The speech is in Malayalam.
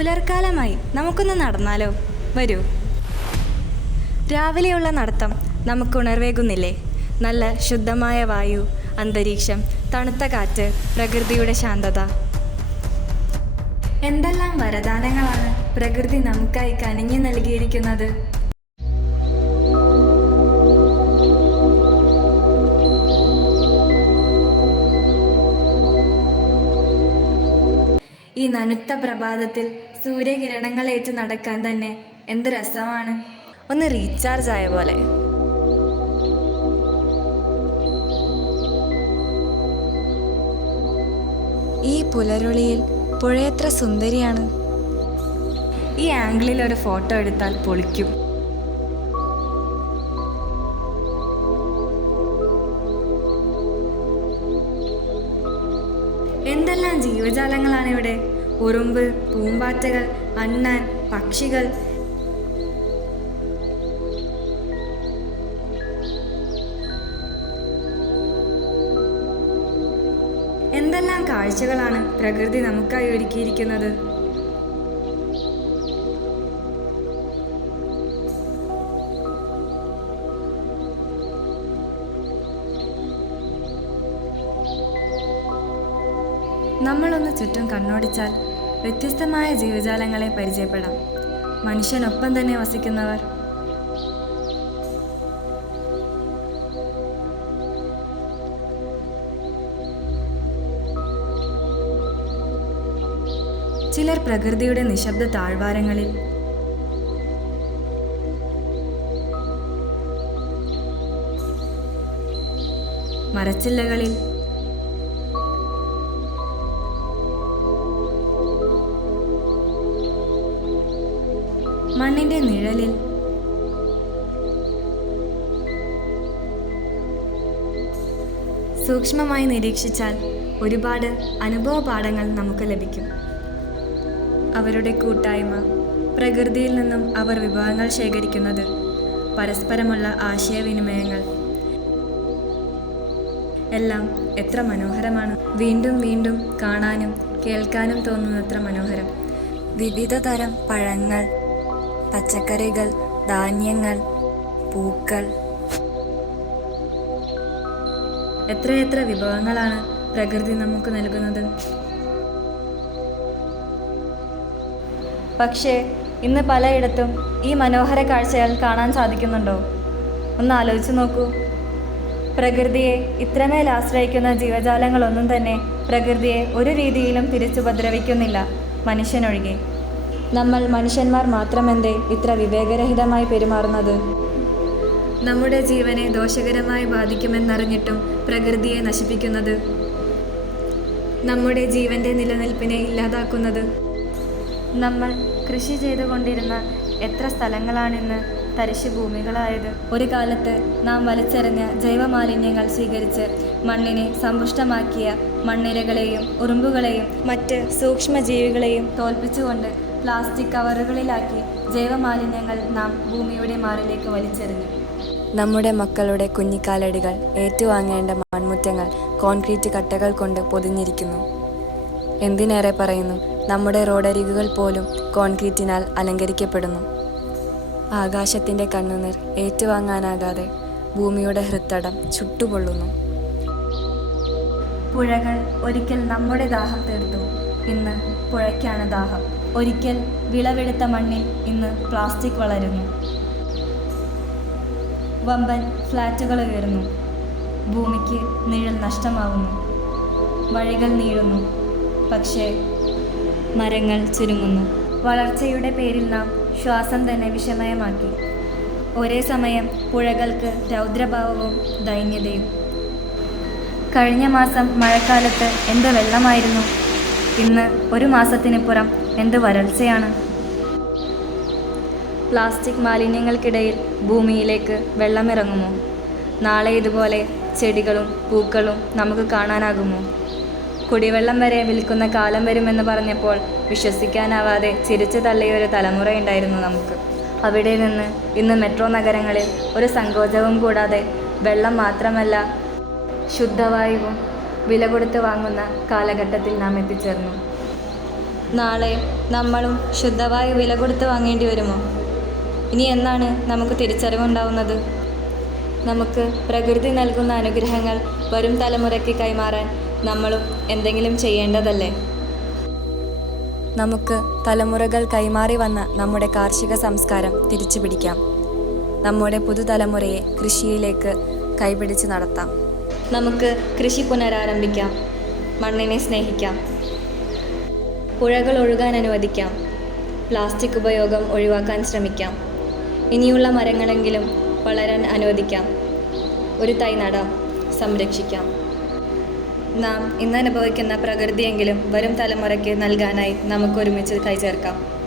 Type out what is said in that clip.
പുലർക്കാലമായി നമുക്കൊന്ന് നടന്നാലോ? വരൂ. രാവിലെയുള്ള നടത്തം നമുക്ക് ഉണർവേകുന്നില്ലേ? നല്ല ശുദ്ധമായ വായു, അന്തരീക്ഷം, തണുത്ത കാറ്റ്, പ്രകൃതിയുടെ ശാന്തത. എന്തെല്ലാം വരദാനങ്ങളാണ് പ്രകൃതി നമുക്കായി കനിഞ്ഞു നൽകിയിരിക്കുന്നത്. ഈ നനുത്ത പ്രഭാതത്തിൽ സൂര്യകിരണങ്ങളേറ്റ് നടക്കാൻ തന്നെ എന്ത് രസമാണ്. ഒന്ന് റീചാർജ് ആയ പോലെ. ഈ പുലരൊളിയിൽ പുഴയെത്ര സുന്ദരിയാണ്. ഈ ആംഗിളിൽ ഒരു ഫോട്ടോ എടുത്താൽ പൊളിക്കും. എന്തെല്ലാം ജീവജാലങ്ങളാണ് ഇവിടെ. ഉറുമ്പ്, പൂമ്പാറ്റകൾ, അണ്ണാൻ, പക്ഷികൾ. എന്തെല്ലാം കാഴ്ചകളാണ് പ്രകൃതി നമുക്കായി ഒരുക്കിയിരിക്കുന്നത്. നമ്മളൊന്ന് ചുറ്റും കണ്ണോടിച്ചാൽ വ്യത്യസ്തമായ ജീവജാലങ്ങളെ പരിചയപ്പെടാം. മനുഷ്യനൊപ്പം തന്നെ വസിക്കുന്നവർ. ചിലർ പ്രകൃതിയുടെ നിശബ്ദ താഴ്വാരങ്ങളിൽ, മരച്ചില്ലകളിൽ, മണ്ണിന്റെ നിഴലിൽ, സൂക്ഷ്മമായി നിരീക്ഷിച്ചാൽ ഒരുപാട് അനുഭവ പാഠങ്ങൾ നമുക്ക് ലഭിക്കും. അവരുടെ കൂട്ടായ്മ, പ്രകൃതിയിൽ നിന്നും അവർ വിഭവങ്ങൾ ശേഖരിക്കുന്നത്, പരസ്പരമുള്ള ആശയവിനിമയങ്ങൾ എല്ലാം എത്ര മനോഹരമാണ്. വീണ്ടും വീണ്ടും കാണാനും കേൾക്കാനും തോന്നുന്നത്ര മനോഹരം. വിവിധ തരം പഴങ്ങൾ, പച്ചക്കറികൾ, ധാന്യങ്ങൾ, പൂക്കൾ. എത്രയെത്ര വിഭവങ്ങളാണ് പ്രകൃതി നമുക്ക് നൽകുന്നത്. പക്ഷേ ഇന്ന് പലയിടത്തും ഈ മനോഹര കാഴ്ചകൾ കാണാൻ സാധിക്കുന്നുണ്ടോ? ഒന്ന് ആലോചിച്ച് നോക്കൂ. പ്രകൃതിയെ ഇത്രമേൽ ആശ്രയിക്കുന്ന ജീവജാലങ്ങളൊന്നും തന്നെ പ്രകൃതിയെ ഒരു രീതിയിലും തിരിച്ചുപദ്രവിക്കുന്നില്ല, മനുഷ്യനൊഴികെ. നമ്മൾ മനുഷ്യന്മാർ മാത്രമെന്തേ ഇത്ര വിവേകരഹിതമായി പെരുമാറുന്നത്? നമ്മുടെ ജീവനെ ദോഷകരമായി ബാധിക്കുമെന്നറിഞ്ഞിട്ടും പ്രകൃതിയെ നശിപ്പിക്കുന്നത്, നമ്മുടെ ജീവന്റെ നിലനിൽപ്പിനെ ഇല്ലാതാക്കുന്നത്. നമ്മൾ കൃഷി ചെയ്തുകൊണ്ടിരുന്ന എത്ര സ്ഥലങ്ങളാണിന്ന് തരിശുഭൂമികളായത്. ഒരു കാലത്ത് നാം വലിച്ചെറിഞ്ഞ ജൈവമാലിന്യങ്ങൾ സ്വീകരിച്ച് മണ്ണിനെ സമ്പുഷ്ടമാക്കിയ മണ്ണിരകളെയും ഉറുമ്പുകളെയും മറ്റ് സൂക്ഷ്മജീവികളെയും തോൽപ്പിച്ചുകൊണ്ട് പ്ലാസ്റ്റിക് കവറുകളിലാക്കി ജൈവമാലിന്യങ്ങൾ നാം ഭൂമിയുടെ മാറിലേക്ക് വലിച്ചെറിഞ്ഞു. നമ്മുടെ മക്കളുടെ കുഞ്ഞിക്കാലടികൾ ഏറ്റുവാങ്ങേണ്ട മൺമുറ്റങ്ങൾ കോൺക്രീറ്റ് കട്ടകൾ കൊണ്ട് പൊതിഞ്ഞിരിക്കുന്നു. എന്തിനേറെ പറയുന്നു, നമ്മുടെ റോഡരികുകൾ പോലും കോൺക്രീറ്റിനാൽ അലങ്കരിക്കപ്പെടുന്നു. ആകാശത്തിൻ്റെ കണ്ണുനീർ ഏറ്റുവാങ്ങാനാകാതെ ഭൂമിയുടെ ഹൃത്തടം ചുട്ടുപൊള്ളുന്നു. പുഴകൾ ഒരിക്കൽ നമ്മുടെ ദാഹം തീർത്തു. ഇന്ന് പുഴയ്ക്കാണ് ദാഹം. ഒരിക്കൽ വിളവെടുത്ത മണ്ണിൽ ഇന്ന് പ്ലാസ്റ്റിക് വളരുന്നു. വമ്പൻ ഫ്ലാറ്റുകൾ ഉയരുന്നു. ഭൂമിക്ക് നിഴൽ നഷ്ടമാവുന്നു. വഴികൾ നീളുന്നു. പക്ഷേ മരങ്ങൾ ചുരുങ്ങുന്നു. വളർച്ചയുടെ പേരിൽ നാം ശ്വാസം തന്നെ വിഷമയമാക്കി. ഒരേ സമയം പുഴകൾക്ക് രൗദ്രഭാവവും ദൈന്യതയും. കഴിഞ്ഞ മാസം മഴക്കാലത്ത് എന്ത് വെള്ളമായിരുന്നു. ഇന്ന് ഒരു മാസത്തിനിപ്പുറം എന്ത് വരൾച്ചയാണ്. പ്ലാസ്റ്റിക് മാലിന്യങ്ങൾക്കിടയിൽ ഭൂമിയിലേക്ക് വെള്ളമിറങ്ങുമോ? നാളെ ഇതുപോലെ ചെടികളും പൂക്കളും നമുക്ക് കാണാനാകുമോ? കുടിവെള്ളം വരെ വിൽക്കുന്ന കാലം വരുമെന്ന് പറഞ്ഞപ്പോൾ വിശ്വസിക്കാനാവാതെ ചിരിച്ചു തള്ളിയൊരു തലമുറയുണ്ടായിരുന്നു നമുക്ക്. അവിടെ നിന്ന് ഇന്ന് മെട്രോ നഗരങ്ങളിൽ ഒരു സങ്കോചവും കൂടാതെ വെള്ളം മാത്രമല്ല ശുദ്ധവായുവും വില കൊടുത്ത് വാങ്ങുന്ന കാലഘട്ടത്തിൽ നാം എത്തിച്ചേർന്നു. നാളെ നമ്മളും ശുദ്ധവായു വില കൊടുത്ത് വാങ്ങേണ്ടി വരുമോ? ഇനി എന്നാണ് നമുക്ക് തിരിച്ചറിവുണ്ടാവുന്നത്? നമുക്ക് പ്രകൃതി നൽകുന്ന അനുഗ്രഹങ്ങൾ വരും തലമുറയ്ക്ക് കൈമാറാൻ നമ്മളും എന്തെങ്കിലും ചെയ്യേണ്ടതല്ലേ? നമുക്ക് തലമുറകൾ കൈമാറി വന്ന നമ്മുടെ കാർഷിക സംസ്കാരം തിരിച്ചു പിടിക്കാം. നമ്മുടെ പുതുതലമുറയെ കൃഷിയിലേക്ക് കൈപിടിച്ച് നടത്താം. നമുക്ക് കൃഷി പുനരാരംഭിക്കാം. മണ്ണിനെ സ്നേഹിക്കാം. പുഴകൾ ഒഴുകാൻ അനുവദിക്കാം. പ്ലാസ്റ്റിക് ഉപയോഗം ഒഴിവാക്കാൻ ശ്രമിക്കാം. ഇനിയുള്ള മരങ്ങളെങ്കിലും വളരാൻ അനുവദിക്കാം. ഒരു തൈ നടാം, സംരക്ഷിക്കാം. നാം ഇന്നനുഭവിക്കുന്ന പ്രകൃതിയെങ്കിലും വരും തലമുറയ്ക്ക് നൽകാനായി നമുക്കൊരുമിച്ച് കൈചേർക്കാം.